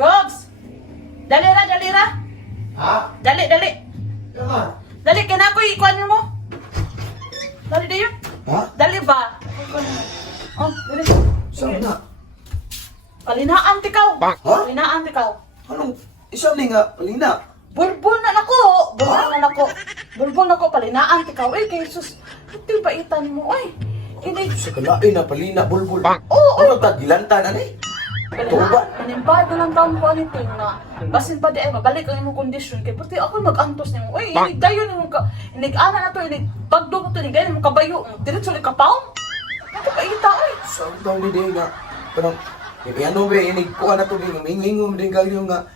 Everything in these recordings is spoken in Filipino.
Gogs! Dali ra, dali ra. Ha? Dali, dali. Yaman. Dali, kaya ako ikuan mo. Dali dayo. Ha? Dali ba? Oh, dali. Saan na? Palinaan tikaw. Ha? Palinaan tikaw. Anong isang nga, palina? Bulbul na nako. Bulbul na nako. Bulbul na ko palinaan tikaw. Eh, kay sus. Ito baitan mo, oy. Ini. Sa kalain na palina, bulbul. Oo, Ano tagilanta na ni? Tuba. Manimpado lang taon ko anito na basin pa di ay mabalik ang imong kondisyon kay pati ako mag-antos nimo. Uy, inig dayon nimo ka. Inig ana na to, inig pagdo ko to inig dayon mo kabayo. Diretso ni kapaw. Ako pa ita oy. Saan daw ni Day nga? Kanang, ano ba, inig ko na to, hingingom din kayo nga.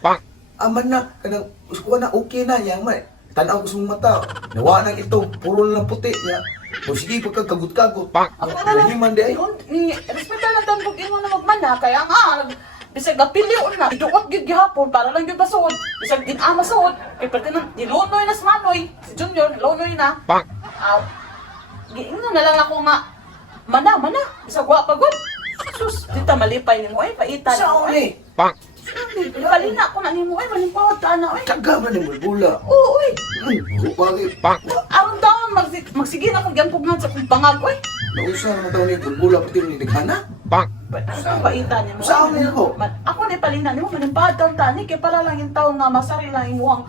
Aman na, kanang, ko na, okay na, yang man. Tanaw ko sa mata. Nawa na ito, puro lang puti niya. O sige, pagkakagut-kagut. Ako na lang. Nahiman di ay. Ni respeto lang tan imo na magmana kaya nga bisag gapili na iduot gyud gihapon para lang gyud basod. Bisag ginama sod kay pati nang dilunoy na sa manoy. Si Junior lunoy na. Aw. Giingno na lang ako nga mana bisag wa pagod. Sus, dita malipay nimo ay paitan Sa mo. uli. Palina ko na nimo ay malimpawad ta na ay. Kagaman ni Bulbula. Oo, oy. Bakit? Aron taon magsige na kung giampugnan sa kung pangag oy. Nausa naman daw ni Bulbula pati ni Dighana. Ang paitan nimo. Saan niya ako? Ako ni palina nimo malimpawad taon tani kay para lang yung taon nga masari lang imuhang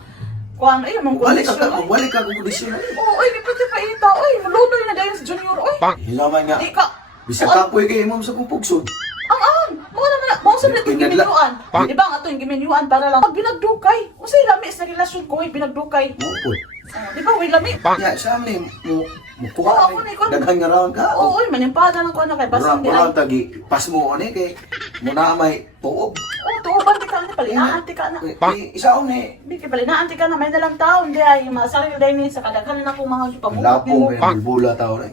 kuan ay mong Balik ka kondisyon. ka, balik ka kung kondisyon. Oo, oy, di pati paita oy, luloy na dayon sa Junior oy. Hilaman nga. Di ka. Bisa kapoy kayo mo sa kupugsod. Mo na mo sa nito giminyuan. Di ba nga to yung giminyuan para lang pag binagdukay. Unsay lami sa relasyon ko ay binagdukay. Upoy. Di ba way lami? Ya, sa amin mo Oo, kuha ako ni. ni kon. Daghan nga raon ka. Oo, oy, manimpada lang ko na kay basin di ay. Murang tagi pas mo ani kay mo na may tuog. Oo, tuuban di ka ni palinaan di ka na. Isa ni. Di ka palinaan di ka na may dalang taon di ay masari dai ni sa kadaghan na ko mga pamukot Lapo nimo. may bulbula tao na.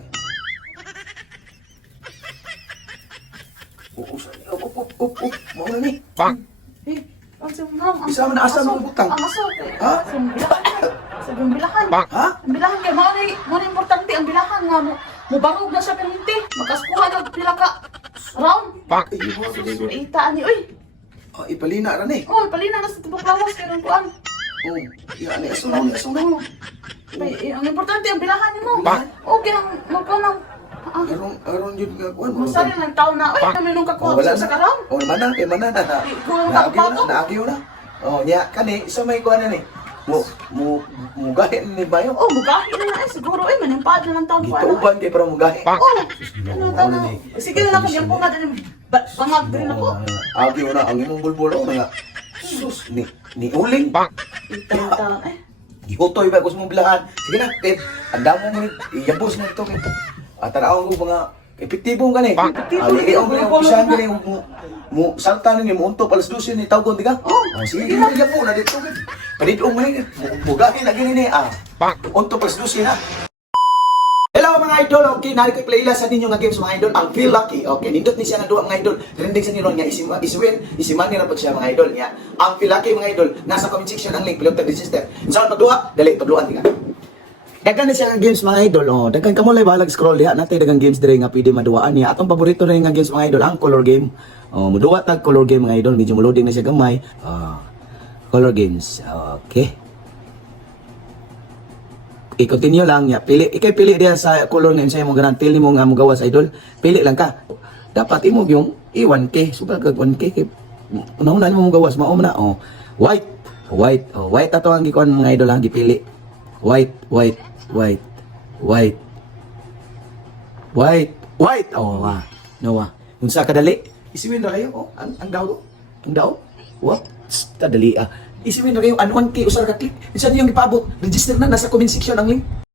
Up, mo na ni. Eh, ang sumang. Isa man na asa mo butang. Ang asol. Ha? Sa bilahan. Ha? Ang bilahan kay mo na importante ang bilahan nga mo. Mubarog na sa perminti. Magkaskuha na pila ka round. Itaan ni oy. Ipalina ra ni. Oh, palina na sa tibok lawas kay kuan. Oh, ya ni aso ni aso. Oh. Ang importante ang bilahan nimo. Okay ang magkanang Aron jud nga kuan. masari ng taon na. Oy, kami nung kakuha wala sa na. karam. Oh, mana kay mana na. Kulang Naagyo kapato. na, naagyo na. Oh, nya kani isa may kuan na ni. Mo gahi ni bayo. Oh, mugahi na na siguro eh manimpad na ng taon ko. Gituban kay para mo gahi. Oh, ano tano? Sige na lang kung yung punga din bangag din ako. Agyo na ang imong bulbulo nga. Sus ni uling. Ito, eh. Gihutoy ba gusto mong bilahan? Sige na, kay andam mo ni iyabos na ito kay. Tanaw ko mga epektibo nga ni. Epektibo nga ni usahan nga ni mo salta ni mo unto palas 12 ni tawgon diga. Sige na diya po na dito. Padito mo ni bugahin lagi ni unto palas 12 na. Hello mga idol, okay, nari ko playlist sa ninyo nga games mga idol, ang Feel Lucky, okay, nindot ni siya na duwa mga idol, trending sa nilon niya, iswin, isiman niya na po siya mga idol niya, ang Feel Lucky mga idol, nasa comment section ang link, pilot tag sister, saan magduha, dali, pagduhaan diga. Dagan na siya nga games mga idol, oh, dagan ka mo lang bahalag scroll diha, natay dagang games dire nga pwede maduhaan niya, atong paborito rin nga games mga idol, ang color game, oh, muduha tag color game mga idol, medyo loading na siya gamay, color games, okay. I-continue lang niya. Pili, pili diya sa color nga sa'yo mo ganan. Pili mo nga mo gawas idol. Pili lang ka. Dapat imo yung i-1K. Super kag 1K. Una-una mo gawas. Maom na. Oh. White. White. Oh, white ato ang gikuan mga idol ang gipili. White. White. White. White. White. White. Oh, no. Kung sa kadali. Isiwin na kayo. Oh, ang daw. Ang daw. What? Kadali Isimin na kayo, ano ang key, usar ka click. Isa niyo yung ipabot, register na, nasa comment section ang link.